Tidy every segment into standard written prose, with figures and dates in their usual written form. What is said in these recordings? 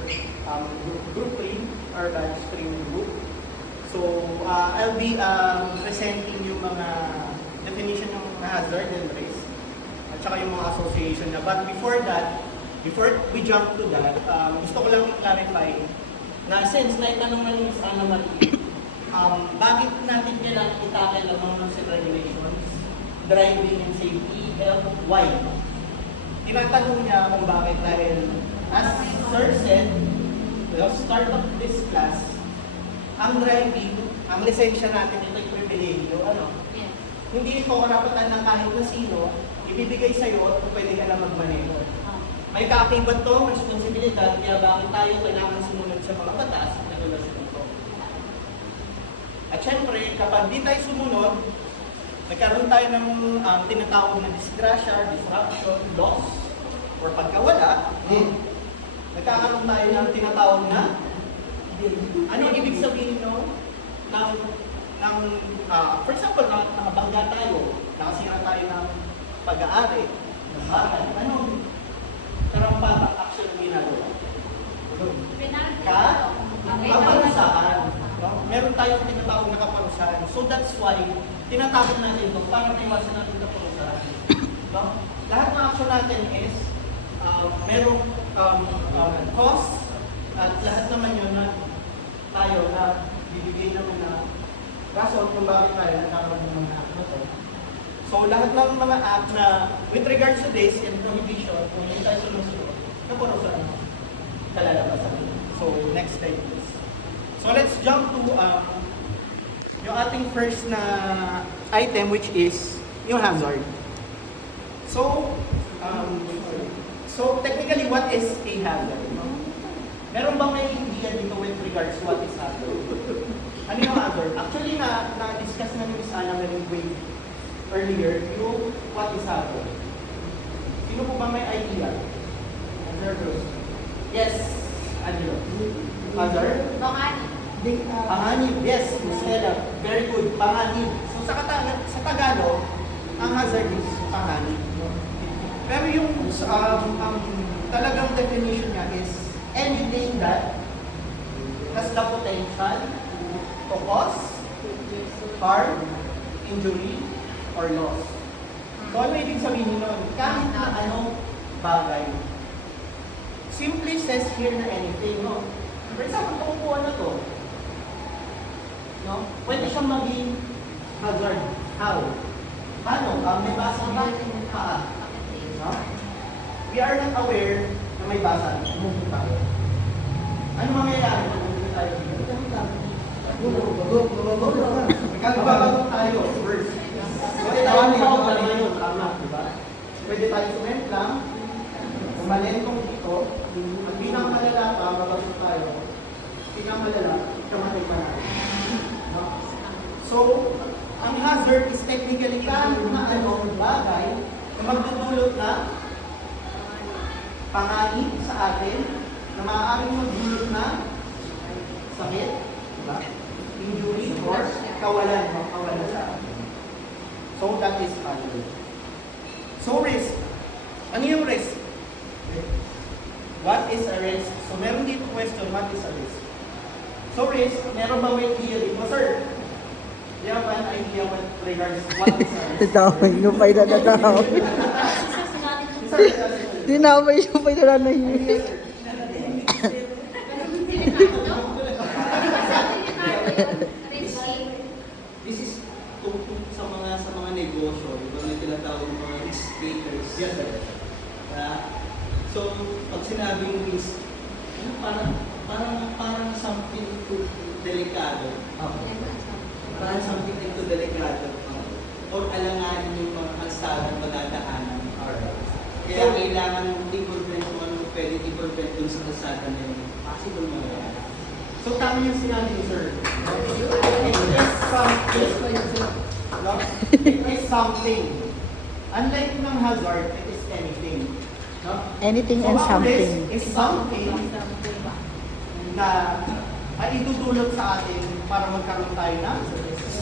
for group 3, or batch 3 group. So, I'll be presenting yung mga definition ng hazard and risk, at saka yung mga association na. But before that, before we jump to that, gusto ko lang i-clarify na since naitanong na ni Ms. Ana Marie, bakit natin kailangan itakil ang mga rules and regulations, driving and safety, health, why? Tinatanong niya kung bakit dahil, as Sir said, the start of this class, ang driving, ang lisensya natin, ito yung pribilehiyo, ano? Yes. Hindi ito karapatan ng kahit na sino, ibibigay sa'yo at pwede ka na magmaneho. May kaakibat to, responsibilidad, kaya bakit tayo kailangan sumunod sa mga batas na tulad nito. At syempre, kapag di tayo sumunod, nagkaroon tayo ng tinatawag na disgrasya, disruption, loss, or pagkawala, nagkakaroon tayo ng tinatawag na ano ibig sabihin no? For example, nakabangga tayo, nakasira tayo ng pag-aari, ng bahay, ano? Karampatang action ang ginagawa. Kaparusahan. No? Meron tayong tinatawag na kaparusahan. So that's why, tinatawag natin ito para maiwasan natin kaparusahan. No? Lahat ng action natin is, merong cost, at lahat naman yun na tayo na bibigay naman na rason kung bakit tayo nagkakaroon ng mga act na to. So lahat ng mga act na with regards to this and prohibition, kung hindi tayo sumusunod, kaparusahan kalalabasan. So next slide please. So let's jump to yung ating first na item which is yung hazard. So technically what is a hazard? Meron bang may idea dito with regards to what is hazard? Ano yung hazard? Actually na-discuss na ni Ms. Ana Marie earlier yung what is hazard. Sino po ba may idea? Hazard. Yes, Angelo. Hazard? Panganib. Yes, Ms. Stella. Very good. Panganib. So sa Tagalog, ang hazard is panganib. Pero yung ang talagang definition niya is anything that has the potential to cause harm, injury, or loss. So ano ibig sabihin nun? Kahit na anong bagay. Simply says here na anything, no? For example, kumukuha na to. No? Pwede siyang maging hazard. How? Paano? May basa ba? No? We are not aware na may basa. Bumubog tayo. Ano mangyayari kung bumubog tayo dito? Magkagabagod tayo. First. Pwede tayo mag-out yun. Tama, diba? Pwede tayo sument lang. Umalentong dito. At pinakamalala pa, mabagod tayo. Pinakamalala, kamatay pa natin. So, ang hazard is technically kahit na anong bagay na magdudulot na panganib sa atin na maaaring magdulot na sakit, diba? Injury or kawalan sa atin. So that is hazard. So risk. Ano yung risk? What is a risk? So meron dito question, what is a risk? So risk, meron ba may idea dito? Sir, do you have an idea with regards what is a risk? Tatawag nyo pa ito tatawag. Tinawag nyo pa ito na yun. This is tungkol sa mga negosyo, diba? May tinatawag ng mga risk takers. Yes, sir. So, pag sinabing risk, parang something to delikado. Parang something to delikado. Or alanganin yung mga kalsadang madadaanan. Kaya kailangan i-prevent kung ano pwede i-prevent dun sa kalsada na yun. Possible mangyayari. So tama yung sinabi ni sir. It is something. No? It is something. Unlike ng hazard, it is anything. No? Anything So and ang something. risk is something na ay itutulot sa atin para magkaroon tayo ng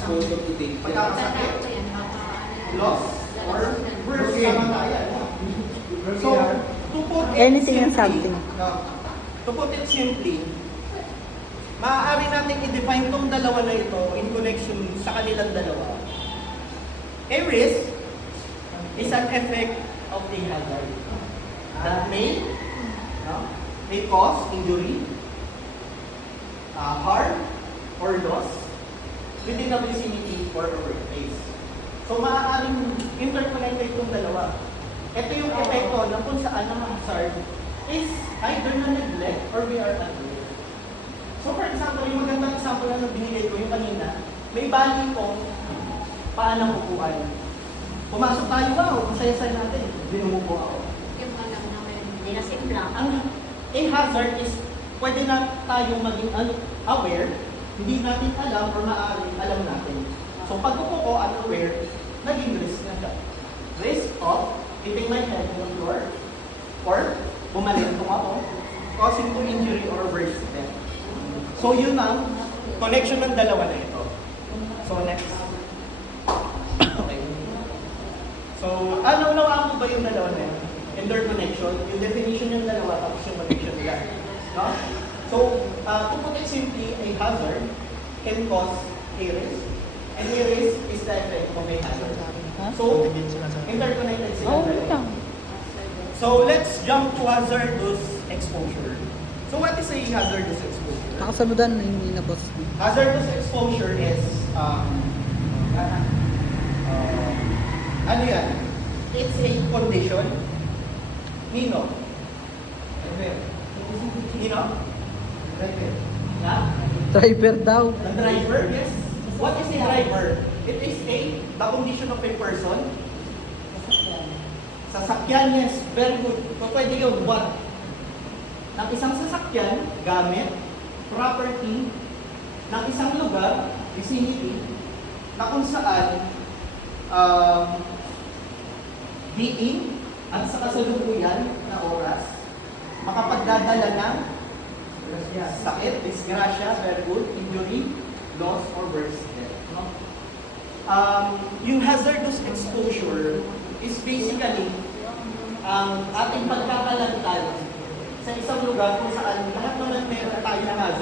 Exposure to danger. pagkakasakit, loss, or worse, kamatayan. So, to put it Anything and simply, something. no, To put it simply, maaari natin i-define tong dalawa na ito in connection sa kanilang dalawa. A risk is an effect of a hazard that may cause injury, harm, or loss within the vicinity or a workplace. So maaaring interconnected itong dalawa. Ito yung epekto na kung saan ang hazard is either na neglect or we are unaware. So for example, yung magandang example na binigay ko yung kanina, may bali kong paan ng upuan. Pumasok tayo, wow, masaya-saya natin. Binumupo ako. Yung alam na may nasimpla. A hazard is pwede na tayong maging aware, hindi natin alam or maaaring alam natin. So pag upo ko unaware, naging risk na siya. Risk of hitting my head on the floor or bumalintong ako, causing to injury or worse death. So yun ang connection ng dalawa na ito. So next. Okay. So, nawaan mo ba yung dalawa na yun? Interconnection, yung definition ng dalawa tapos yung connection nila. No? So, to put it simply, a hazard can cause a risk, and a risk is the effect of a hazard. So, interconnected sila. So, let's jump to hazardous exposure. So, what is a hazardous exposure? Nakasaludan na yung inabos. Hazardous exposure is, ano yan? It's a condition. Nino? Nino? Na? Driver daw. The driver, yes. What is a driver? It is the condition of a person. Sasakyan, yes. Very good. So, pwede yun. What? Ng isang sasakyan, gamit, property, ng isang lugar, vicinity, na kung saan being at sa kasalukuyan na oras, makapagdadala ng sakit, disgrasya, very good, injury, loss, or worse death. No? Yung hazardous exposure is basically ang ating pagkakalantad sa isang lugar kung saan lahat naman meron tayo na hazard.